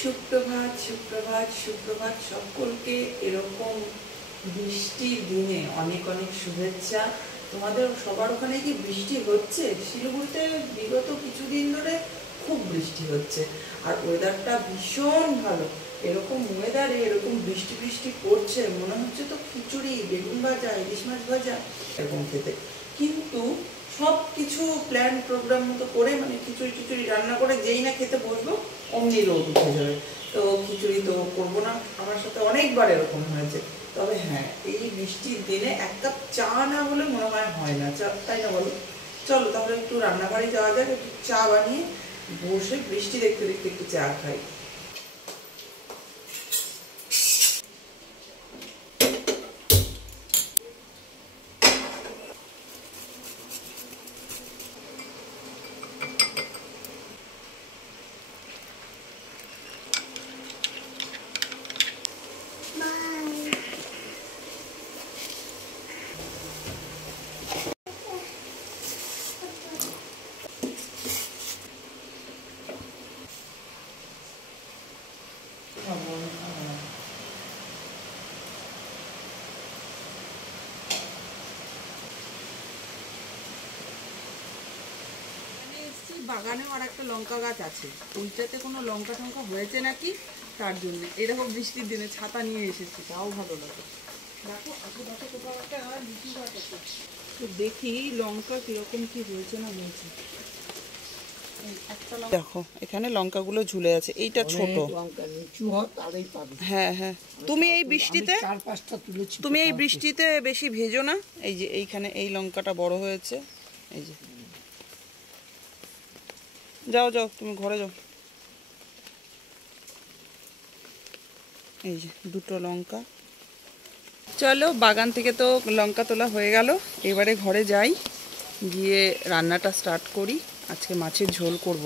সুপ্রভাত সুপ্রভাত সুপ্রভাত সকলকে। এরকম বৃষ্টির দিনে অনেক অনেক শুভেচ্ছা। তোমাদের সবার ওখানে কি বৃষ্টি হচ্ছে? শিলিগুড়িতে বিগত কিছুদিন ধরে খুব বৃষ্টি হচ্ছে আর ওয়েদারটা ভীষণ ভালো। এরকম ওয়েদারে এরকম বৃষ্টি বৃষ্টি পড়ছে, মনে হচ্ছে তো খিচুড়ি, বেগুন ভাজা, ইলিশ মাছ ভাজা এরকম খেতে। কিন্তু সব কিছু প্ল্যান প্রোগ্রাম মতো করে মানে খিচুড়ি টিচুড়ি রান্না করে যেই না খেতে বসবো অমনি রোদ উঠে যাবে। তো খিচুড়ি তো করবো না, আমার সাথে অনেকবার এরকম হয়েছে। তবে হ্যাঁ, এই বৃষ্টির দিনে এক কাপ চা না হলে মনে হয় না চা, তাই না বলো? চলো তাহলে একটু রান্নাঘরে যাওয়া যাক, একটু চা বানিয়ে বসে বৃষ্টি দেখতে দেখতে একটু চা খাই। বাগানেও আর একটা লঙ্কা গাছ আছে, ওইটাতে কোনো লঙ্কা টঙ্কা হয়েছে নাকি, তার জন্য এরকম বৃষ্টির দিনে ছাতা নিয়ে এসেছি, তাও ভালো লাগে। দেখো আশেপাশে কোথাও একটা লিচু গাছ আছে, তো দেখি লঙ্কা কিরকম কি হয়েছে না হয়েছে। দেখো এখানে লঙ্কাগুলো ঝুলে আছে, এইটা ছোট। হ্যাঁ হ্যাঁ, তুমি এই বৃষ্টিতে বেশি ভেজো না। এই যে এইখানে এই লঙ্কাটা বড় হয়েছে, এই যে। যাও যাও, তুমি ঘরে যাও। এই যে দুটো লঙ্কা। চলো, বাগান থেকে তো লঙ্কা তোলা হয়ে গেল, এবারে ঘরে যাই, গিয়ে রান্নাটা স্টার্ট করি। আজকে মাছের ঝোল করব।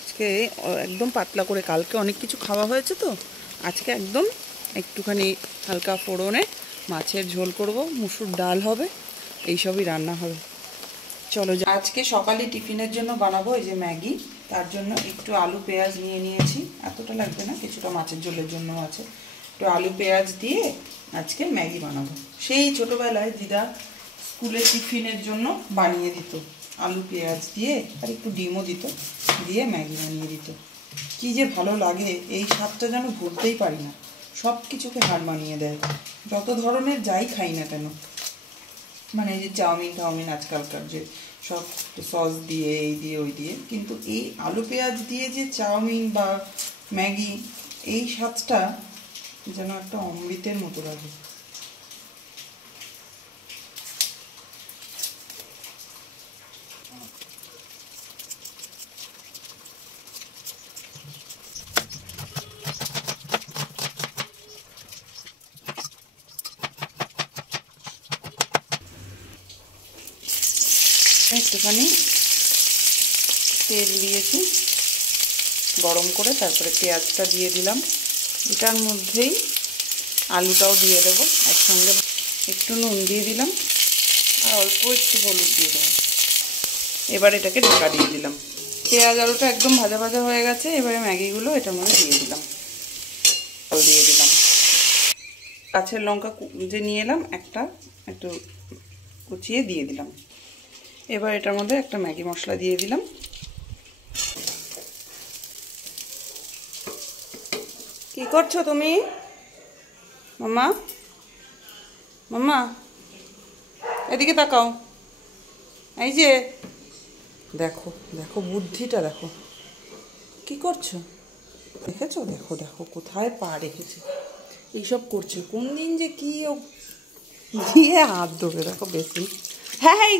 আজকে একদম পাতলা করে, কালকে অনেক কিছু খাওয়া হয়েছে তো আজকে একদম একটুখানি হালকা ফোড়নে মাছের ঝোল করব, মুসুর ডাল হবে, এইসবই রান্না হবে। চলো, আজকে সকালে টিফিনের জন্য বানাবো এই যে ম্যাগি। তার জন্য একটু আলু পেঁয়াজ নিয়ে নিয়েছি, এতটা লাগবে না, কিছুটা মাছের ঝোলের জন্য আছে। একটু আলু পেঁয়াজ দিয়ে আজকে ম্যাগি বানাবো। সেই ছোটোবেলায় দিদা স্কুলে টিফিনের জন্য বানিয়ে দিত, আলু পেঁয়াজ দিয়ে আর একটু ডিমও দিত, দিয়ে ম্যাগি বানিয়ে দিত। কী যে ভালো লাগে, এই স্বাদটা যেন ভুলতেই পারি না। সব কিছুকে হার মানিয়ে দেয়, যত ধরনের যাই খাই না কেন। মানে এই যে চাউমিন টাউমিন আজকালকার যে সব সস দিয়ে এই দিয়ে ওই দিয়ে, কিন্তু এই আলু পেঁয়াজ দিয়ে যে চাউমিন বা ম্যাগি, এই স্বাদটা যেন একটা অমৃতের মতো লাগে। একটুখানি তেল দিয়েছি গরম করে, তারপরে পেঁয়াজটা দিয়ে দিলাম, এটার মধ্যেই আলুটাও দিয়ে দেবো একসঙ্গে। একটু নুন দিয়ে দিলাম আর অল্প একটু হলুদ দিয়ে দেবো। এবার এটাকে ঢাকা দিয়ে দিলাম। পেঁয়াজ আলুটা একদম ভাজা ভাজা হয়ে গেছে, এবারে ম্যাগিগুলো এটার মধ্যে দিয়ে দিলাম, জল দিয়ে দিলাম। কাঁচের লঙ্কা যে নিয়ে এলাম একটা, একটু কুচিয়ে দিয়ে দিলাম। এবার এটার মধ্যে একটা ম্যাগি মশলা দিয়ে দিলাম। কি করছো তুমি মাম্মা? মাম্মা এদিকে তাকাও, এই যে দেখো দেখো বুদ্ধিটা দেখো, কি করছো দেখেছো? দেখো দেখো কোথায় পা রেখেছে, এইসব করছে। কোন দিন যে কি গিয়ে হাত ধরে দেখো বেশি। হ্যাঁ হ্যাঁ,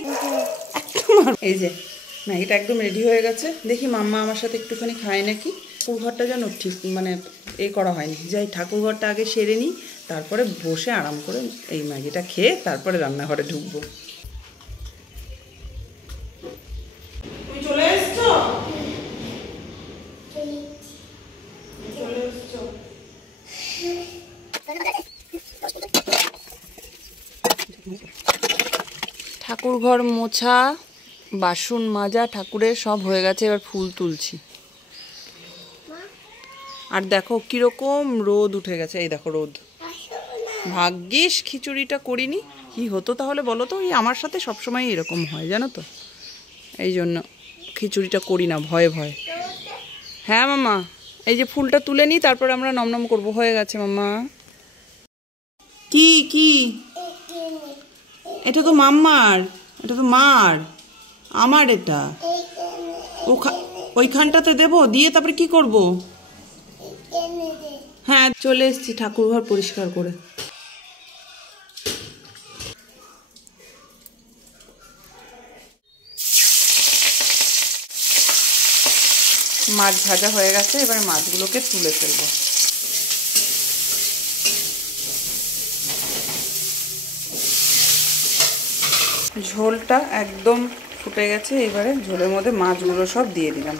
একটা এই যে ম্যাগিটা একদম রেডি হয়ে গেছে। দেখি মাম্মা আমার সাথে একটুখানি খায় নাকি। ঠাকুরঘরটা যেন ঠিক মানে করা হয়নি, যাই ঠাকুরঘরটা আগে সেরে নিই, তারপরে বসে আরাম করে এই ম্যাগিটা খেয়ে তারপরে রান্নাঘরে ঢুকবো। তুমি চলে এসছো? ঠাকুরঘর মোছা, বাসন মাজা ঠাকুরের সব হয়ে গেছে, এবার ফুল তুলছি। আর দেখো কিরকম রোদ উঠে গেছে, এই দেখো রোদ। ভাগ্যিস খিচুড়িটা করিনি, কি হতো তাহলে বলো তো? এই আমার সাথে সবসময় এরকম হয় জানো তো, এই জন্য খিচুড়িটা করি না, ভয়ে ভয়ে। হ্যাঁ মাম্মা, এই যে ফুলটা তুলে নিই, তারপর আমরা নমনম করবো। হয়ে গেছে মাম্মা। কি কি? এটা তো মাম্মার, এটা তো মার, আমার এটা। ওইখানটাতে দেবো, দিয়ে তারপরে কি করব? হ্যাঁ চলে এসেছি ঠাকুরঘর পরিষ্কার করে। মাছ ভাজা হয়ে গেছে, এবার মাছগুলোকে তুলে ফেলবো। ঝোলটা একদম ফুটে গেছে, এবারে ঝোলের মধ্যে মাছগুলো সব দিয়ে দিলাম।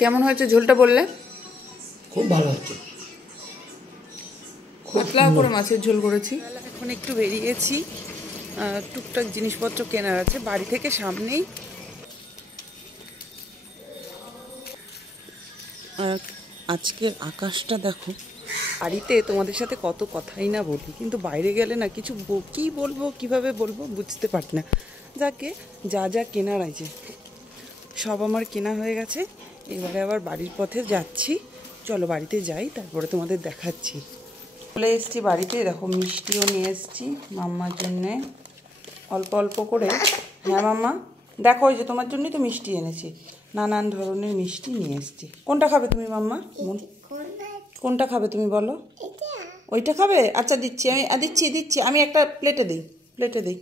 কেমন হয়েছে ঝোলটা বললে? খুব ভালো হচ্ছে, পাতলা করে মাছের ঝোল করেছি। এখন একটু বেরিয়েছি, টুকটাক জিনিসপত্র কেনার আছে বাড়ি থেকে সামনেই। আজকের আকাশটা দেখো। বাড়িতে তোমাদের সাথে কত কথাই না বলি, কিন্তু বাইরে গেলে না কিছু কি বলবো, কিভাবে বলবো বুঝতে পারি না। যাকে যা যা কেনার আছে সব আমার কেনা হয়ে গেছে, এবারে আবার বাড়ির পথে যাচ্ছি। চলো বাড়িতে যাই, তারপরে তোমাদের দেখাচ্ছি। চলে এসেছি বাড়িতে, দেখো মিষ্টিও নিয়ে এসেছি মাম্মার জন্যে অল্প অল্প করে। হ্যাঁ মাম্মা দেখো, ওই যে তোমার জন্যই তো মিষ্টি এনেছি, নানান ধরনের মিষ্টি নিয়ে এসেছি। কোনটা খাবে তুমি মাম্মা? কোনটা খাবে তুমি বলো? ওইটা খাবে? আচ্ছা দিচ্ছি, আমি দিচ্ছি দিচ্ছি, আমি একটা প্লেটে দিই, প্লেটে দিই।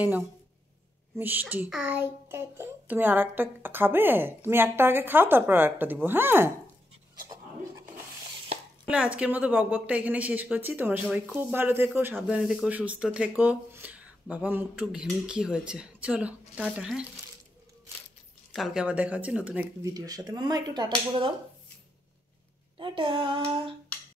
এই নাও মিষ্টি। তুমি আর একটা খাবে? তুমি একটা আগে খাও, তারপর আর একটা দিব। হ্যাঁ আজকের মতো বকবকটা এখানে শেষ করছি। তোমরা সবাই খুব ভালো থেকো, সাবধানে থেকো, সুস্থ থেকো। বাবা মুখটু ঘেমিকি হয়েছে। চলো টাটা। হ্যাঁ কালকে আবার দেখা হচ্ছে নতুন একটা ভিডিওর সাথে। মাম্মা একটু টাটা করে দাও, টাটা।